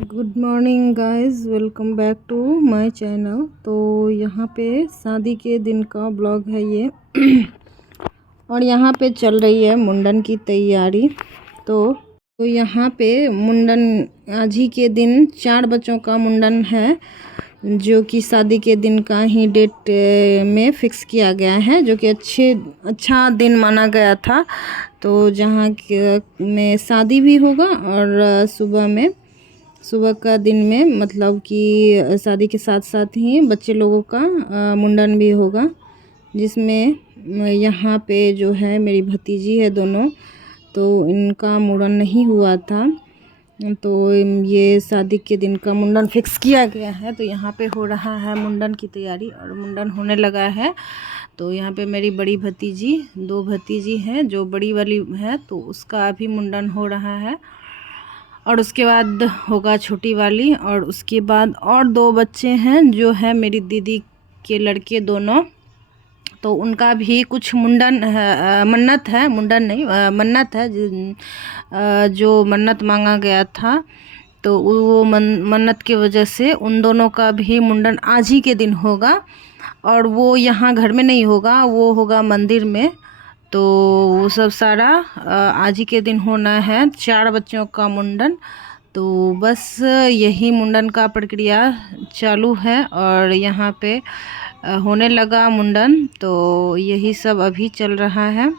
Good morning guys, welcome back to my channel. तो यहाँ पे शादी के दिन का ब्लॉग है ये और यहाँ पे चल रही है मुंडन की तैयारी। तो यहाँ पे मुंडन आज ही के दिन 4 बच्चों का मुंडन है, जो कि शादी के दिन का ही डेट में फिक्स किया गया है, जो कि अच्छा दिन माना गया था। तो जहाँ में शादी भी होगा और सुबह का दिन में मतलब कि शादी के साथ साथ ही बच्चे लोगों का मुंडन भी होगा, जिसमें यहाँ पे जो है मेरी भतीजी है दोनों, तो इनका मुंडन नहीं हुआ था। तो ये शादी के दिन का मुंडन फिक्स किया गया है। तो यहाँ पे हो रहा है मुंडन की तैयारी और मुंडन होने लगा है। तो यहाँ पे मेरी बड़ी भतीजी, 2 भतीजी हैं, जो बड़ी वाली है तो उसका अभी मुंडन हो रहा है और उसके बाद होगा छोटी वाली, और उसके बाद और 2 बच्चे हैं जो है मेरी दीदी के लड़के दोनों, तो उनका भी कुछ मुंडन मन्नत है, मुंडन नहीं मन्नत है, जो मन्नत मांगा गया था। तो वो मन्नत की वजह से उन दोनों का भी मुंडन आज ही के दिन होगा, और वो यहाँ घर में नहीं होगा, वो होगा मंदिर में। तो वो सब सारा आज ही के दिन होना है, 4 बच्चों का मुंडन। तो बस यही मुंडन का प्रक्रिया चालू है और यहाँ पे होने लगा मुंडन। तो यही सब अभी चल रहा है।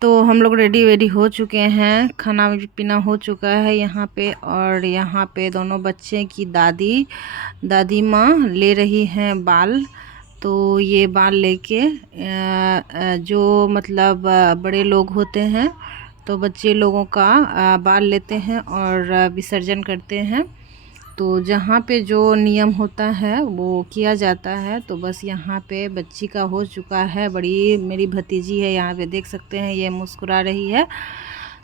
तो हम लोग रेडी हो चुके हैं, खाना पीना हो चुका है यहाँ पे। और यहाँ पे दोनों बच्चे की दादी माँ ले रही हैं बाल। तो ये बाल लेके जो मतलब बड़े लोग होते हैं तो बच्चे लोगों का बाल लेते हैं और विसर्जन करते हैं। तो जहाँ पे जो नियम होता है वो किया जाता है। तो बस यहाँ पे बच्ची का हो चुका है, बड़ी मेरी भतीजी है, यहाँ पे देख सकते हैं ये मुस्कुरा रही है।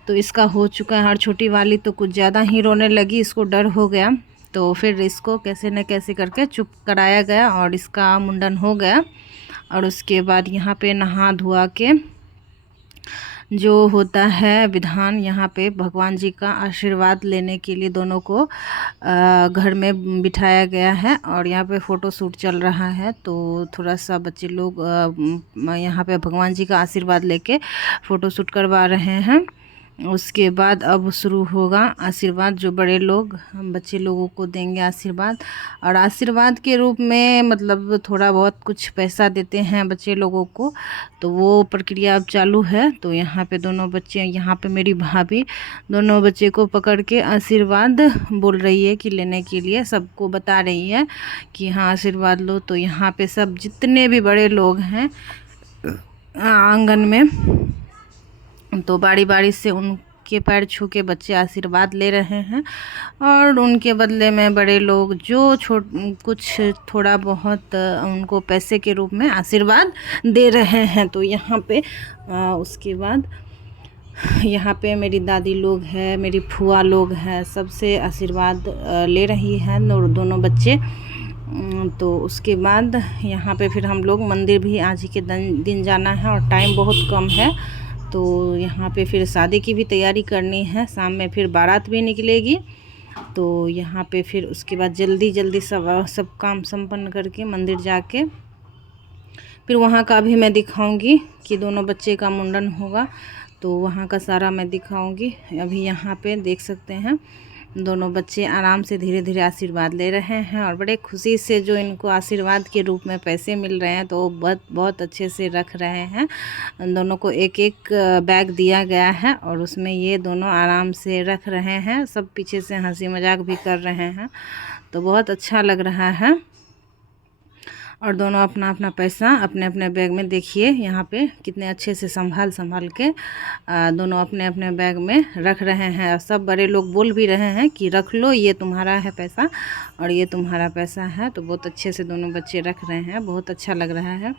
तो इसका हो चुका है। और छोटी वाली तो कुछ ज़्यादा ही रोने लगी, इसको डर हो गया, तो फिर इसको कैसे न कैसे करके चुप कराया गया और इसका मुंडन हो गया। और उसके बाद यहाँ पे नहा धोआ के जो होता है विधान, यहाँ पे भगवान जी का आशीर्वाद लेने के लिए दोनों को घर में बिठाया गया है और यहाँ पे फ़ोटो शूट चल रहा है। तो थोड़ा सा बच्चे लोग यहाँ पे भगवान जी का आशीर्वाद लेके फ़ोटो शूट करवा रहे हैं। उसके बाद अब शुरू होगा आशीर्वाद, जो बड़े लोग हम बच्चे लोगों को देंगे आशीर्वाद। और आशीर्वाद के रूप में मतलब थोड़ा बहुत कुछ पैसा देते हैं बच्चे लोगों को। तो वो प्रक्रिया अब चालू है। तो यहाँ पे दोनों बच्चे, यहाँ पे मेरी भाभी दोनों बच्चे को पकड़ के आशीर्वाद बोल रही है कि लेने के लिए, सबको बता रही है कि हाँ आशीर्वाद लो। तो यहाँ पे सब जितने भी बड़े लोग हैं आंगन में, तो बारी बारी से उनके पैर छू के बच्चे आशीर्वाद ले रहे हैं। और उनके बदले में बड़े लोग जो कुछ थोड़ा बहुत उनको पैसे के रूप में आशीर्वाद दे रहे हैं। तो यहाँ पे उसके बाद यहाँ पे मेरी दादी लोग हैं, मेरी फुआ लोग हैं, सबसे आशीर्वाद ले रही हैं दोनों बच्चे। तो उसके बाद यहाँ पे फिर हम लोग मंदिर भी आज ही के दिन जाना है और टाइम बहुत कम है। तो यहाँ पे फिर शादी की भी तैयारी करनी है, शाम में फिर बारात भी निकलेगी। तो यहाँ पे फिर उसके बाद जल्दी सब काम संपन्न करके मंदिर जाके फिर वहाँ का भी मैं दिखाऊंगी कि दोनों बच्चे का मुंडन होगा, तो वहाँ का सारा मैं दिखाऊंगी। अभी यहाँ पे देख सकते हैं दोनों बच्चे आराम से धीरे धीरे आशीर्वाद ले रहे हैं और बड़े खुशी से जो इनको आशीर्वाद के रूप में पैसे मिल रहे हैं तो बहुत अच्छे से रख रहे हैं। दोनों को एक एक बैग दिया गया है और उसमें ये दोनों आराम से रख रहे हैं। सब पीछे से हंसी मजाक भी कर रहे हैं, तो बहुत अच्छा लग रहा है। और दोनों अपना अपना पैसा अपने अपने बैग में, देखिए यहाँ पे कितने अच्छे से संभाल के दोनों अपने अपने बैग में रख रहे हैं। सब बड़े लोग बोल भी रहे हैं कि रख लो, ये तुम्हारा है पैसा और ये तुम्हारा पैसा है। तो बहुत अच्छे से दोनों बच्चे रख रहे हैं, बहुत अच्छा लग रहा है।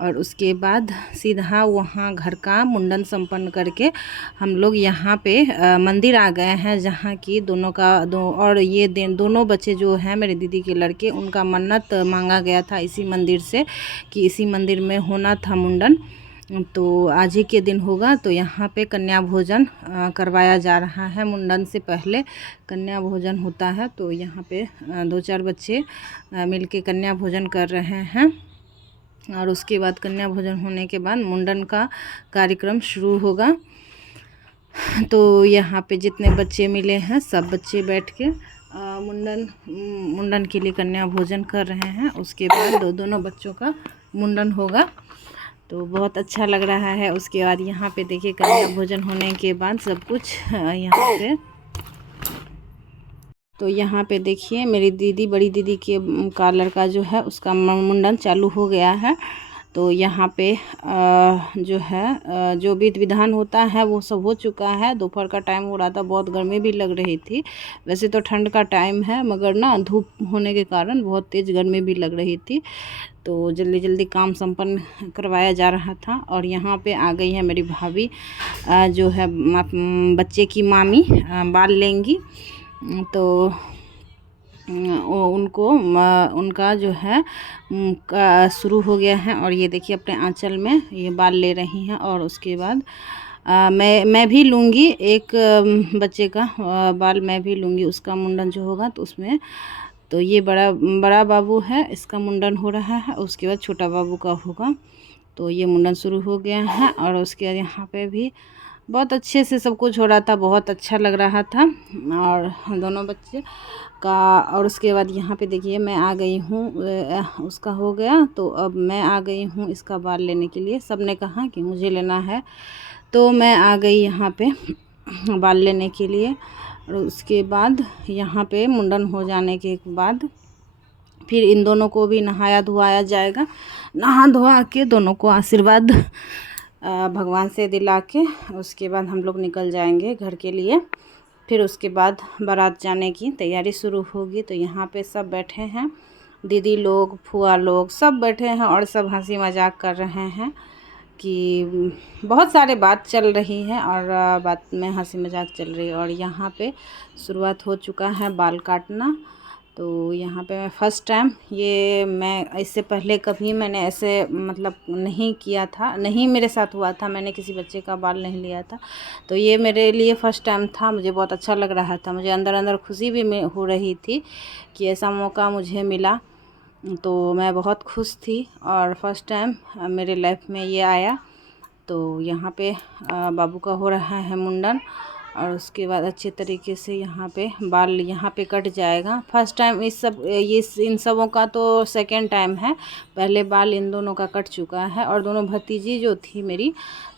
और उसके बाद सीधा वहाँ घर का मुंडन संपन्न करके हम लोग यहाँ पे मंदिर आ गए हैं, जहाँ की और ये दोनों बच्चे जो हैं मेरे दीदी के लड़के, उनका मन्नत मांगा गया था इसी मंदिर से कि इसी मंदिर में होना था मुंडन। तो आज ही के दिन होगा। तो यहाँ पे कन्या भोजन करवाया जा रहा है। मुंडन से पहले कन्या भोजन होता है। तो यहाँ पे 2-4 बच्चे मिलके कन्या भोजन कर रहे हैं। और उसके बाद कन्या भोजन होने के बाद मुंडन का कार्यक्रम शुरू होगा। तो यहाँ पे जितने बच्चे मिले हैं सब बच्चे बैठ के मुंडन के लिए कन्या भोजन कर रहे हैं। उसके बाद दोनों बच्चों का मुंडन होगा। तो बहुत अच्छा लग रहा है। उसके बाद यहाँ पे देखिए कन्या भोजन होने के बाद सब कुछ यहाँ पे, तो यहाँ पे देखिए मेरी दीदी, बड़ी दीदी के का लड़का जो है उसका मुंडन चालू हो गया है। तो यहाँ पे जो है जो विधि विधान होता है वो सब हो चुका है। दोपहर का टाइम हो रहा था, बहुत गर्मी भी लग रही थी। वैसे तो ठंड का टाइम है मगर ना धूप होने के कारण बहुत तेज़ गर्मी भी लग रही थी। तो जल्दी जल्दी काम संपन्न करवाया जा रहा था। और यहाँ पे आ गई है मेरी भाभी जो है बच्चे की मामी, बाल लेंगी। तो उनको उनका जो है शुरू हो गया है। और ये देखिए अपने आंचल में ये बाल ले रही हैं। और उसके बाद मैं भी लूँगी एक बच्चे का बाल, मैं भी लूँगी उसका मुंडन जो होगा। तो उसमें तो ये बड़ा बाबू है, इसका मुंडन हो रहा है। उसके बाद छोटा बाबू का होगा। तो ये मुंडन शुरू हो गया है। और उसके बाद यहाँ पे भी बहुत अच्छे से सब कुछ हो रहा था, बहुत अच्छा लग रहा था। और दोनों बच्चे का, और उसके बाद यहाँ पे देखिए मैं आ गई हूँ, उसका हो गया। तो अब मैं आ गई हूँ इसका बाल लेने के लिए। सब ने कहा कि मुझे लेना है, तो मैं आ गई यहाँ पे बाल लेने के लिए। और उसके बाद यहाँ पे मुंडन हो जाने के बाद फिर इन दोनों को भी नहाया धुआया जाएगा। नहा धोआ के दोनों को आशीर्वाद भगवान से दिला के उसके बाद हम लोग निकल जाएंगे घर के लिए। फिर उसके बाद बारात जाने की तैयारी शुरू होगी। तो यहाँ पे सब बैठे हैं, दीदी लोग, फुआ लोग सब बैठे हैं और सब हंसी मजाक कर रहे हैं कि बहुत सारे बात चल रही है और बात में हंसी मजाक चल रही है। और यहाँ पे शुरुआत हो चुका है बाल काटना। तो यहाँ पे मैं फ़र्स्ट टाइम, ये मैं इससे पहले कभी मैंने ऐसे मतलब नहीं किया था, नहीं मेरे साथ हुआ था, मैंने किसी बच्चे का बाल नहीं लिया था। तो ये मेरे लिए फ़र्स्ट टाइम था। मुझे बहुत अच्छा लग रहा था, मुझे अंदर अंदर खुशी भी हो रही थी कि ऐसा मौका मुझे मिला। तो मैं बहुत खुश थी और फ़र्स्ट टाइम मेरे लाइफ में ये आया। तो यहाँ पे बाबू का हो रहा है मुंडन। और उसके बाद अच्छे तरीके से यहाँ पे बाल यहाँ पे कट जाएगा। फर्स्ट टाइम इन सबों का तो सेकेंड टाइम है। पहले बाल इन दोनों का कट चुका है। और दोनों भतीजी जो थी मेरी,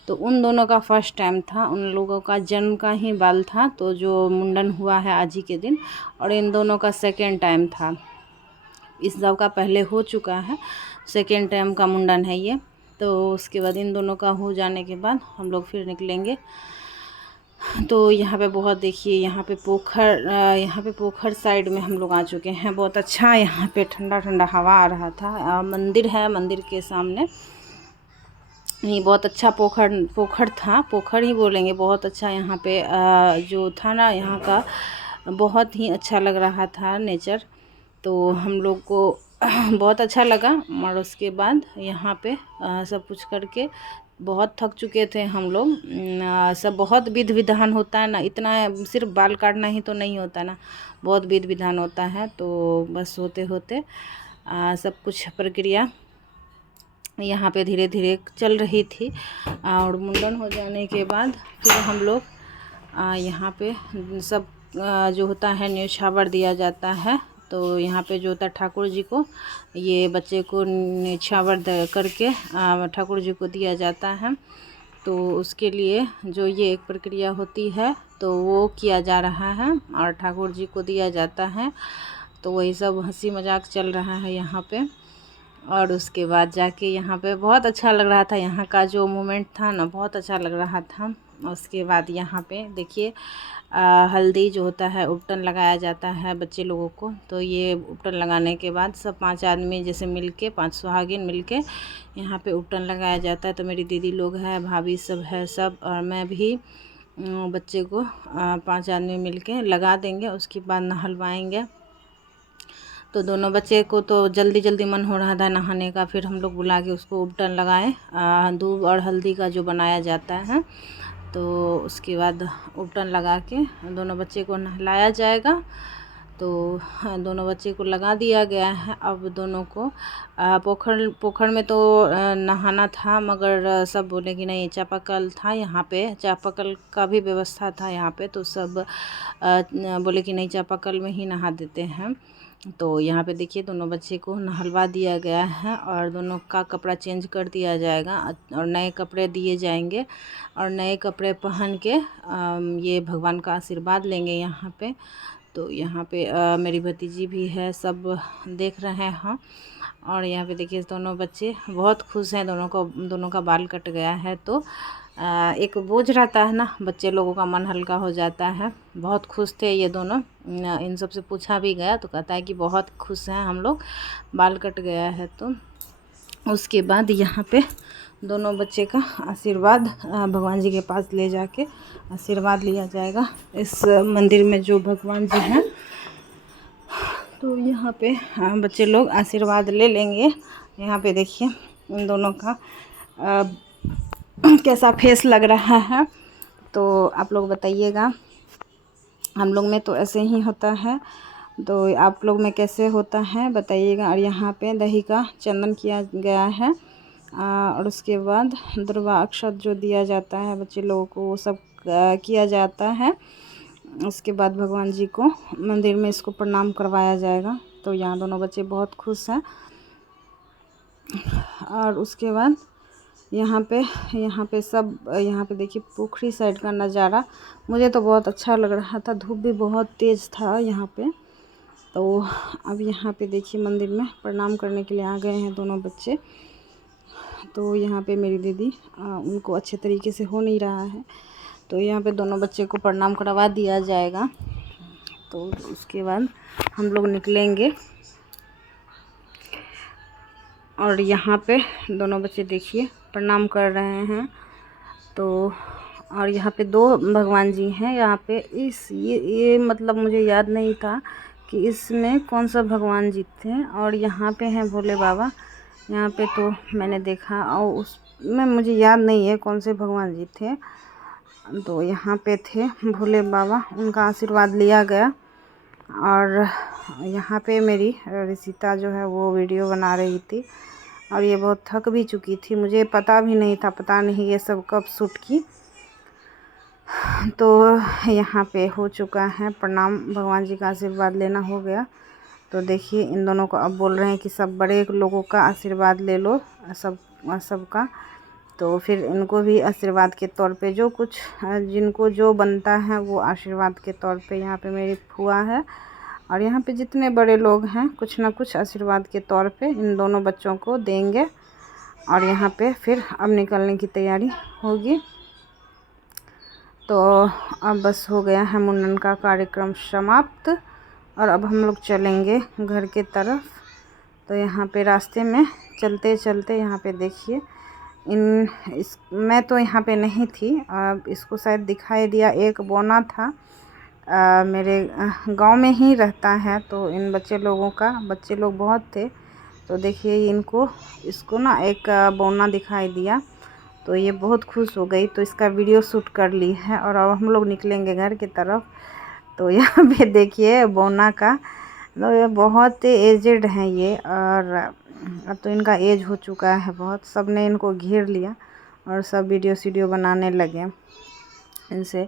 तो उन दोनों का फर्स्ट टाइम था। उन लोगों का जन्म का ही बाल था, तो जो मुंडन हुआ है आज ही के दिन। और इन दोनों का सेकेंड टाइम था। इस सब का पहले हो चुका है, सेकेंड टाइम का मुंडन है ये। तो उसके बाद इन दोनों का हो जाने के बाद हम लोग फिर निकलेंगे। तो यहाँ पे बहुत देखिए, यहाँ पे पोखर साइड में हम लोग आ चुके हैं। बहुत अच्छा यहाँ पे ठंडा ठंडा हवा आ रहा था। मंदिर है, मंदिर के सामने ये बहुत अच्छा पोखर था, पोखर ही बोलेंगे। बहुत अच्छा यहाँ पे जो था ना, यहाँ का बहुत ही अच्छा लग रहा था नेचर। तो हम लोग को बहुत अच्छा लगा। और उसके बाद यहाँ पे सब कुछ करके बहुत थक चुके थे हम लोग। सब बहुत विधि विधान होता है ना, इतना सिर्फ बाल काटना ही तो नहीं होता ना, बहुत विधि विधान होता है। तो बस होते होते सब कुछ प्रक्रिया यहाँ पे धीरे धीरे चल रही थी। और मुंडन हो जाने के बाद फिर हम लोग यहाँ पे सब जो होता है न्योछावर दिया जाता है। तो यहाँ पे जो होता है ठाकुर जी को, ये बच्चे को न्योछावर करके ठाकुर जी को दिया जाता है। तो उसके लिए जो ये एक प्रक्रिया होती है तो वो किया जा रहा है और ठाकुर जी को दिया जाता है। तो वही सब हंसी मजाक चल रहा है यहाँ पे। और उसके बाद जाके यहाँ पे बहुत अच्छा लग रहा था, यहाँ का जो मोमेंट था ना बहुत अच्छा लग रहा था। उसके बाद यहाँ पे देखिए हल्दी जो होता है, उपटन लगाया जाता है बच्चे लोगों को। तो ये उपटन लगाने के बाद सब 5 आदमी जैसे मिलके, 5 सुहागिन मिलके यहाँ पे उपटन लगाया जाता है। तो मेरी दीदी लोग हैं, भाभी सब है सब, और मैं भी बच्चे को 5 आदमी मिलके लगा देंगे। उसके बाद नहलवाएंगे। तो दोनों बच्चे को तो जल्दी जल्दी मन हो रहा था नहाने का। फिर हम लोग बुला के उसको उपटन लगाए, दूध और हल्दी का जो बनाया जाता है। तो उसके बाद उपटन लगा के दोनों बच्चे को नहलाया जाएगा। तो दोनों बच्चे को लगा दिया गया है। अब दोनों को पोखर में तो नहाना था, मगर सब बोले कि नहीं, चापाकल था यहाँ पे, चापाकल का भी व्यवस्था था यहाँ पे। तो सब बोले कि नहीं, चापाकल में ही नहा देते हैं। तो यहाँ पे देखिए दोनों बच्चे को नहलवा दिया गया है और दोनों का कपड़ा चेंज कर दिया जाएगा और नए कपड़े दिए जाएंगे। और नए कपड़े पहन के ये भगवान का आशीर्वाद लेंगे यहाँ पे। तो यहाँ पे मेरी भतीजी भी है, सब देख रहे हैं। और यहाँ पे देखिए दोनों बच्चे बहुत खुश हैं। दोनों का बाल कट गया है, तो एक बोझ रहता है ना, बच्चे लोगों का मन हल्का हो जाता है। बहुत खुश थे ये दोनों। इन सब से पूछा भी गया तो कहता है कि बहुत खुश हैं हम लोग, बाल कट गया है। तो उसके बाद यहाँ पे दोनों बच्चे का आशीर्वाद भगवान जी के पास ले जाके आशीर्वाद लिया जाएगा। इस मंदिर में जो भगवान जी हैं, तो यहाँ पे बच्चे लोग आशीर्वाद ले लेंगे। यहाँ पे देखिए इन दोनों का कैसा फेस लग रहा है, तो आप लोग बताइएगा। हम लोग में तो ऐसे ही होता है, तो आप लोग में कैसे होता है बताइएगा। और यहाँ पे दही का चंदन किया गया है और उसके बाद दुर्वा अक्षत जो दिया जाता है बच्चे लोगों को, वो सब किया जाता है। उसके बाद भगवान जी को मंदिर में इसको प्रणाम करवाया जाएगा। तो यहाँ दोनों बच्चे बहुत खुश हैं। और उसके बाद यहाँ पे सब यहाँ पे देखिए पोखरी साइड का नज़ारा मुझे तो बहुत अच्छा लग रहा था। धूप भी बहुत तेज़ था यहाँ पे। तो अब यहाँ पे देखिए मंदिर में प्रणाम करने के लिए आ गए हैं दोनों बच्चे। तो यहाँ पे मेरी दीदी उनको अच्छे तरीके से हो नहीं रहा है, तो यहाँ पे दोनों बच्चे को प्रणाम करवा दिया जाएगा। तो उसके बाद हम लोग निकलेंगे। और यहाँ पे दोनों बच्चे देखिए प्रणाम कर रहे हैं। तो और यहाँ पे दो भगवान जी हैं यहाँ पे। ये मतलब मुझे याद नहीं था कि इसमें कौन सा भगवान जी थे। और यहाँ पे हैं भोले बाबा, यहाँ पे तो मैंने देखा, और उसमें मुझे याद नहीं है कौन से भगवान जी थे। तो यहाँ पे थे भोले बाबा, उनका आशीर्वाद लिया गया। और यहाँ पे मेरी रिसिता जो है वो वीडियो बना रही थी, और ये बहुत थक भी चुकी थी। मुझे पता भी नहीं था, पता नहीं ये सब कब शूट की। तो यहाँ पे हो चुका है प्रणाम, भगवान जी का आशीर्वाद लेना हो गया। तो देखिए इन दोनों को अब बोल रहे हैं कि सब बड़े लोगों का आशीर्वाद ले लो, सबका। तो फिर इनको भी आशीर्वाद के तौर पे जो कुछ जिनको जो बनता है वो आशीर्वाद के तौर पे, यहाँ पे मेरी फुआ है और यहाँ पे जितने बड़े लोग हैं कुछ ना कुछ आशीर्वाद के तौर पे इन दोनों बच्चों को देंगे। और यहाँ पे फिर अब निकलने की तैयारी होगी। तो अब बस हो गया है मुंडन का कार्यक्रम समाप्त, और अब हम लोग चलेंगे घर के तरफ। तो यहाँ पे रास्ते में चलते चलते यहाँ पे देखिए मैं तो यहाँ पे नहीं थी, अब इसको शायद दिखाई दिया, एक बौना था। मेरे गांव में ही रहता है। तो इन बच्चे लोग बहुत थे। तो देखिए इसको ना एक बौना दिखाई दिया, तो ये बहुत खुश हो गई, तो इसका वीडियो शूट कर ली है। और अब हम लोग निकलेंगे घर की तरफ। तो यहाँ पे देखिए बौना का, तो ये बहुत एजेड हैं ये, और अब तो इनका एज हो चुका है बहुत। सब ने इनको घेर लिया और सब वीडियो बनाने लगे इनसे।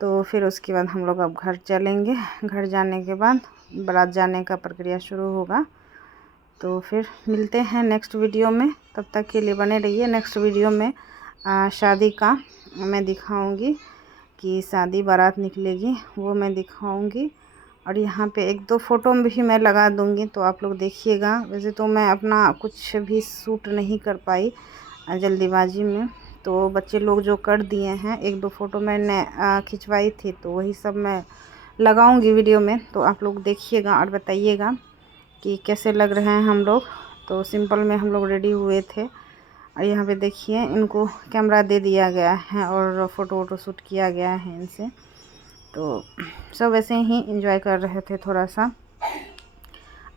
तो फिर उसके बाद हम लोग अब घर चलेंगे। घर जाने के बाद बारात जाने का प्रक्रिया शुरू होगा। तो फिर मिलते हैं नेक्स्ट वीडियो में, तब तक के लिए बने रहिए। नेक्स्ट वीडियो में शादी का मैं दिखाऊंगी कि शादी बारात निकलेगी, वो मैं दिखाऊंगी। और यहाँ पे एक दो फ़ोटो में भी मैं लगा दूंगी, तो आप लोग देखिएगा। वैसे तो मैं अपना कुछ भी शूट नहीं कर पाई जल्दीबाजी में, तो बच्चे लोग जो कर दिए हैं, एक दो फ़ोटो मैंने खिंचवाई थी, तो वही सब मैं लगाऊंगी वीडियो में। तो आप लोग देखिएगा और बताइएगा कि कैसे लग रहे हैं हम लोग। तो सिंपल में हम लोग रेडी हुए थे। और यहाँ पे देखिए इनको कैमरा दे दिया गया है और फ़ोटो शूट किया गया है इनसे। तो सब ऐसे ही एंजॉय कर रहे थे थोड़ा सा।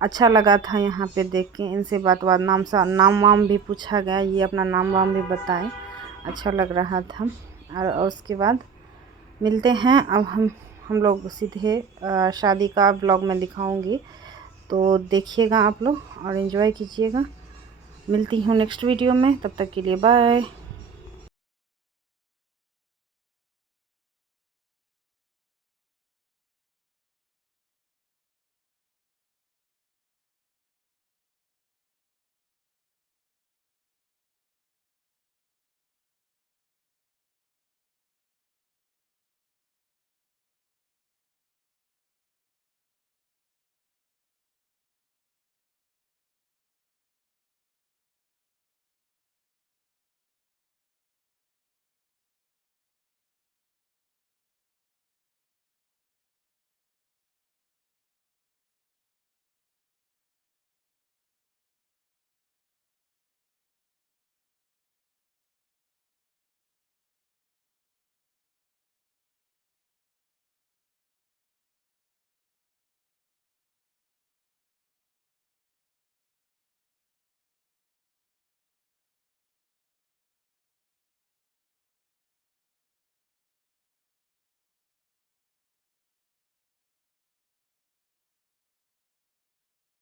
अच्छा लगा था यहाँ पे देख के। इनसे बात नाम वाम भी पूछा गया, ये अपना नाम वाम भी बताए, अच्छा लग रहा था। और उसके बाद मिलते हैं। अब हम लोग सीधे शादी का ब्लॉग में दिखाऊंगी, तो देखिएगा आप लोग और एंजॉय कीजिएगा। मिलती हूँ नेक्स्ट वीडियो में, तब तक के लिए बाय।